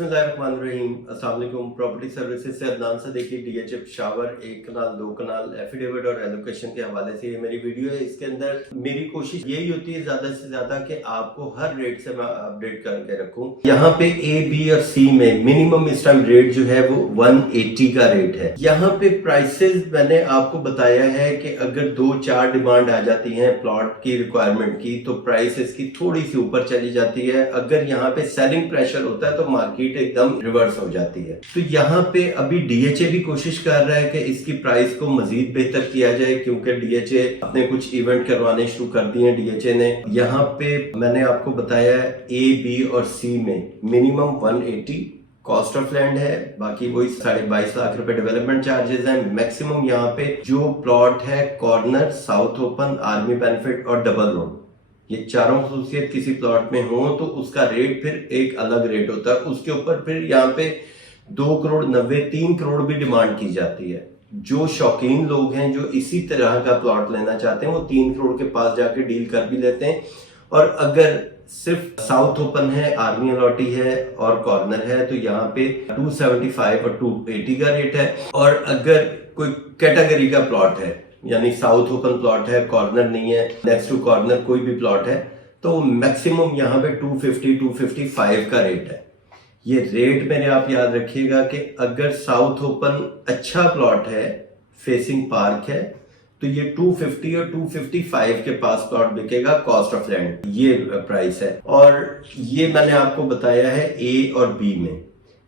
बिस्मिल्लाहिर्रहमानिर्रहीम। अस्सलाम वालेकुम। प्रॉपर्टी सर्विसेज से अदनान से देखिए डीएचएफ शावर 1 कनाल 2 कनाल एफिडेविट और एलोकेशन के हवाले से ये मेरी वीडियो है। इसके अंदर मेरी कोशिश यही होती है ज्यादा से ज्यादा कि आपको हर रेट से मैं अपडेट करके रखूं। यहाँ पे ए बी और सी में मिनिमम इस टाइम रेट जो है वो 180 का रेट है। यहाँ पे प्राइसेस मैंने आपको बताया है कि अगर 2-4 डिमांड आ जाती है प्लॉट की रिक्वायरमेंट की तो प्राइस इसकी थोड़ी सी ऊपर चली जाती है। अगर यहाँ पे सेलिंग प्रेशर होता है तो मार्केट एकदम रिवर्स हो जाती है। तो यहाँ पे अभी डीएचए भी कोशिश कर रहा है कि इसकी प्राइस को मजीद बेहतर किया जाए, क्योंकि डीएचए अपने कुछ इवेंट करवाने शुरू कर दिए हैं डीएचए ने। यहाँ पे मैंने आपको बताया है ए बी और सी में मिनिमम 180 कॉस्ट ऑफ लैंड है, बाकी वही 22.5 लाख रुपए डेवलपमेंट चार्जेस हैं। मैक्सिमम यहाँ पे जो प्लॉट है corner, south open, army benefit और डबल रोड, ये चारों खसूसियत किसी प्लॉट में हो तो उसका रेट फिर एक अलग रेट होता है। उसके ऊपर फिर यहाँ पे 2 करोड़ 90, 3 करोड़ भी डिमांड की जाती है। जो शौकीन लोग हैं जो इसी तरह का प्लॉट लेना चाहते हैं वो 3 करोड़ के पास जाके डील कर भी लेते हैं। और अगर सिर्फ साउथ ओपन है, आर्मी अलॉटी है और कॉर्नर है तो यहाँ पे 275 और 280 का रेट है। और अगर कोई कैटेगरी का प्लॉट है यानी साउथ ओपन प्लॉट है, कॉर्नर नहीं है, नेक्स्ट टू कॉर्नर कोई भी प्लॉट है, तो मैक्सिमम यहाँ पे 250-255 का रेट है। ये रेट मेरे आप याद रखिएगा कि अगर साउथ ओपन अच्छा प्लॉट है, फेसिंग पार्क है, तो ये 250 और 255 के पास प्लॉट बिकेगा कॉस्ट ऑफ लैंड, ये प्राइस है। और ये मैंने आपको बताया है ए और बी में।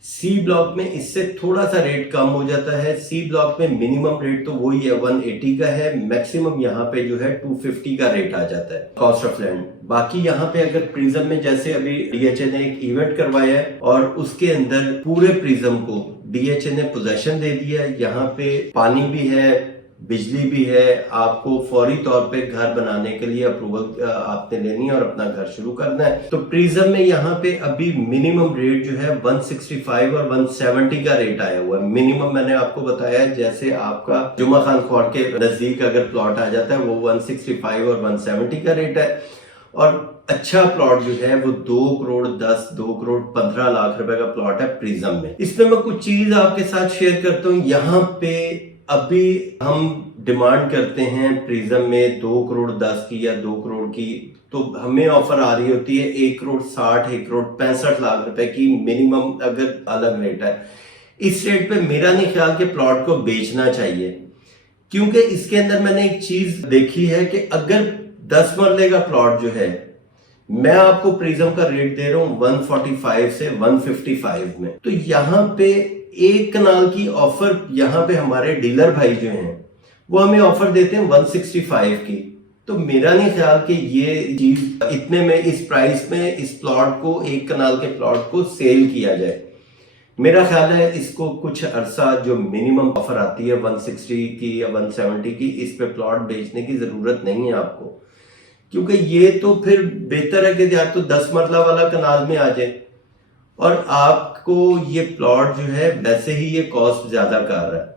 सी ब्लॉक में इससे थोड़ा सा रेट कम हो जाता है। सी ब्लॉक में मिनिमम रेट तो वही है 180 का है, मैक्सिमम यहाँ पे जो है 250 का रेट आ जाता है कॉस्ट ऑफ लैंड। बाकी यहाँ पे अगर प्रिज्म में जैसे अभी डीएचए ने एक इवेंट करवाया है और उसके अंदर पूरे प्रिज्म को डीएचए ने पोजेशन दे दिया है। यहाँ पे पानी भी है, बिजली भी है, आपको फौरी तौर पे घर बनाने के लिए अप्रूवल आपने लेनी है और अपना घर शुरू करना है। तो प्रिज्म में यहाँ पे अभी मिनिमम रेट जो है 165 और 170 का रेट आया हुआ है। मिनिमम मैंने आपको बताया है, जैसे आपका जुमा खान खोड़ के नजदीक अगर प्लॉट आ जाता है वो 165 और 170 का रेट है। और अच्छा प्लॉट जो है वो 2 करोड़ 10, 2 करोड़ 15 लाख रुपए का प्लॉट है प्रिज्म में। इसमें मैं कुछ चीज आपके साथ शेयर करता हूँ। यहाँ पे अभी हम डिमांड करते हैं प्रिज्म में 2 करोड़ 10 की या 2 करोड़ की, तो हमें ऑफर आ रही होती है 1 करोड़ 60, 1 करोड़ 65 लाख रुपए की मिनिमम अगर अलग रेट है। इस रेट पे मेरा नहीं ख्याल कि प्लॉट को बेचना चाहिए, क्योंकि इसके अंदर मैंने एक चीज देखी है कि अगर 10 मरले का प्लॉट जो है, मैं आपको प्रिज्म का रेट दे रहा हूं 145 से 155 में, तो यहाँ पे 1 कनाल की ऑफर यहाँ पे हमारे डीलर भाई जो हैं वो हमें ऑफर देते हैं 165 की। तो मेरा नहीं ख्याल कि ये चीज इतने में, इस प्राइस में इस प्लॉट को, 1 कनाल के प्लॉट को सेल किया जाए। मेरा ख्याल है इसको कुछ अरसा जो मिनिमम ऑफर आती है 160 की या 170 की, इस पे प्लॉट बेचने की जरूरत नहीं है आपको, क्योंकि ये तो फिर बेहतर है कि या तो 10 मरला वाला कनाल में आ जाए और आपको ये प्लॉट जो है वैसे ही ये कॉस्ट ज्यादा कर रहा है।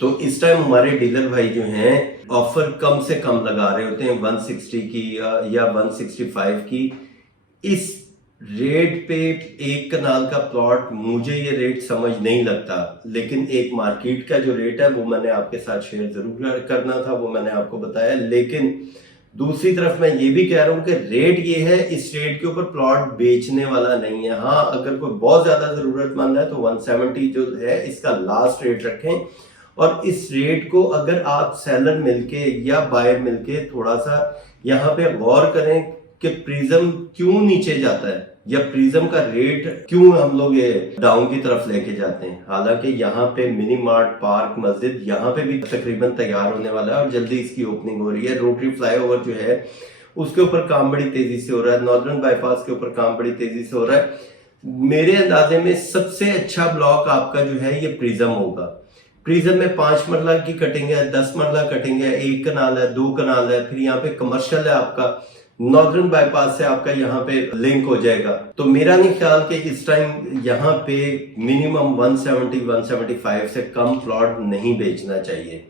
तो इस टाइम हमारे डीलर भाई जो हैं ऑफर कम से कम लगा रहे होते हैं 160 की या 165 की। इस रेट पे 1 कनाल का प्लॉट मुझे ये रेट समझ नहीं लगता, लेकिन एक मार्केट का जो रेट है वो मैंने आपके साथ शेयर जरूर करना था, वो मैंने आपको बताया। लेकिन दूसरी तरफ मैं ये भी कह रहा हूँ कि रेट ये है, इस रेट के ऊपर प्लॉट बेचने वाला नहीं है। हाँ, अगर कोई बहुत ज्यादा जरूरतमंद है तो 170 जो है इसका लास्ट रेट रखें, और इस रेट को अगर आप सेलर मिलके या बायर मिलके थोड़ा सा यहाँ पे गौर करें कि प्रिज्म क्यों नीचे जाता है या प्रिज्म का रेट क्यों हम लोग ये डाउन की तरफ लेके जाते हैं। हालांकि यहाँ पे मिनी मार्ट, पार्क, मस्जिद यहाँ पे भी तकरीबन तैयार होने वाला है और जल्दी इसकी ओपनिंग हो रही है। रोटरी फ्लाईओवर जो है उसके ऊपर काम बड़ी तेजी से हो रहा है, नॉर्दर्न बाईपास के ऊपर काम बड़ी तेजी से हो रहा है। मेरे अंदाजे में सबसे अच्छा ब्लॉक आपका जो है ये प्रिज्म होगा। प्रिज्म में 5 मरला की कटिंग है, 10 मरला कटिंग है, 1 कनाल है, 2 कनाल है, फिर यहाँ पे कमर्शियल है आपका, नॉर्दर्न बाईपास से आपका यहाँ पे लिंक हो जाएगा। तो मेरा नहीं ख्याल कि इस टाइम यहाँ पे मिनिमम 170-175 से कम प्लॉट नहीं बेचना चाहिए।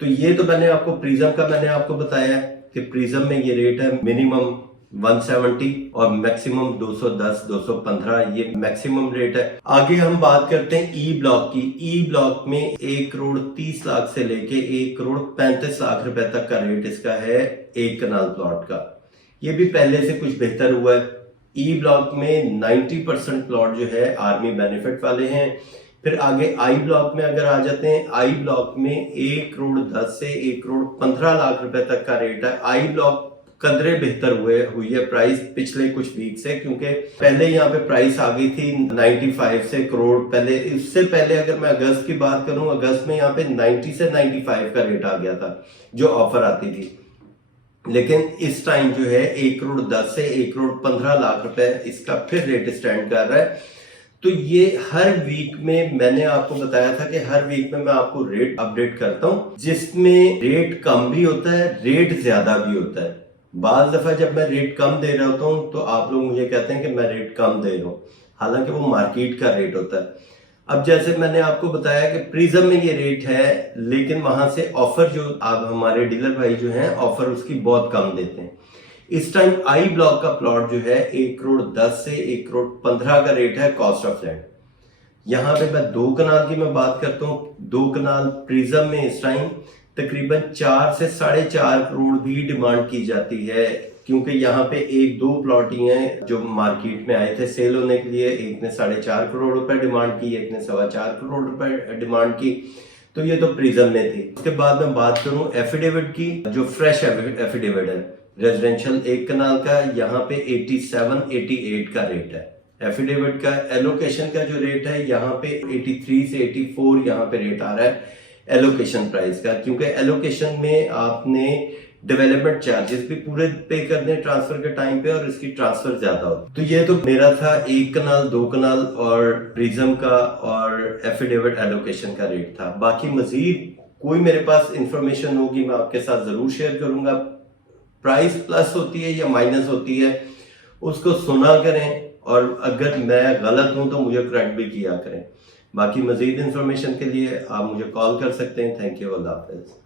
तो ये तो मैंने आपको प्रिज्म का मैंने आपको बताया कि प्रिज्म में ये रेट है मिनिमम 170 और मैक्सिमम 210 215 ये मैक्सिमम रेट है। आगे हम बात करते हैं ई ब्लॉक की। ई ब्लॉक में 1 करोड़ 30 लाख से लेके 1 करोड़ 35 लाख रुपए तक का रेट इसका है एक कनाल प्लॉट का। ये भी पहले से कुछ बेहतर हुआ है। ई ब्लॉक में 90% प्लॉट जो है आर्मी बेनिफिट वाले हैं। फिर आगे आई ब्लॉक में अगर आ जाते हैं, आई ब्लॉक में 1 करोड़ 10 से 1 करोड़ 15 लाख रुपए तक का रेट है। आई ब्लॉक कदरे बेहतर हुई है प्राइस पिछले कुछ वीक से, क्योंकि पहले यहाँ पे प्राइस आ गई थी 95 से करोड़ पहले। इससे पहले अगर मैं अगस्त की बात करूं, अगस्त में यहाँ पे 90 से 95 का रेट आ गया था जो ऑफर आती थी। लेकिन इस टाइम जो है 1 करोड़ 10 से 1 करोड़ 15 लाख रुपए इसका फिर रेट स्टैंड कर रहा है। तो ये हर वीक में मैंने आपको बताया था कि हर वीक में मैं आपको रेट अपडेट करता हूं, जिसमें रेट कम भी होता है, रेट ज्यादा भी होता है। बाज दफा जब मैं रेट कम दे रहा होता हूं तो आप लोग मुझे कहते हैं कि मैं रेट कम दे रहा हूं, हालांकि वो मार्केट का रेट होता है। अब जैसे मैंने आपको बताया कि प्रिज्म में ये रेट है, लेकिन वहां से ऑफर जो आप हमारे डीलर भाई जो हैं ऑफर उसकी बहुत कम देते हैं। इस टाइम आई ब्लॉक का प्लॉट जो है 1 करोड़ 10 से 1 करोड़ 15 का रेट है कॉस्ट ऑफ लैंड। यहाँ पे मैं 2 कनाल की मैं बात करता हूँ। 2 कनाल प्रिज्म में इस टाइम तकरीबन 4 से 4.5 करोड़ भी डिमांड की जाती है, क्योंकि यहाँ पे 1-2 प्लॉट ही हैं जो मार्केट में आए थे सेल होने के लिए। एक ने 4.5 करोड़ रुपए डिमांड की, एक ने 4.25 करोड़ रुपए डिमांड की। तो ये तो प्रिज्म में थी। उसके बाद मैं बात करूं एफिडेविट की, जो फ्रेश एफिडेविट है रेजिडेंशियल 1 कनाल का, यहाँ पे 87-88 का रेट है एफिडेविट का। एलोकेशन का जो रेट है यहाँ पे 83 से 84 यहाँ पे रेट आ रहा है एलोकेशन प्राइस का, क्योंकि एलोकेशन में आपने डेवलपमेंट चार्जेस भी पूरे पे करने ट्रांसफर के टाइम पे और इसकी ट्रांसफर ज्यादा होती। तो ये तो मेरा था 1 कनाल 2 कनाल और प्रिज्म का और एफिडेविट एलोकेशन का रेट था। बाकी मजीद कोई मेरे पास इंफॉर्मेशन होगी मैं आपके साथ जरूर शेयर करूंगा। प्राइस प्लस होती है या माइनस होती है उसको सुना करें, और अगर मैं गलत हूं तो मुझे करेक्ट भी किया करें। बाकी मजीद इंफॉर्मेशन के लिए आप मुझे कॉल कर सकते हैं। Thank you, Allah Hafiz.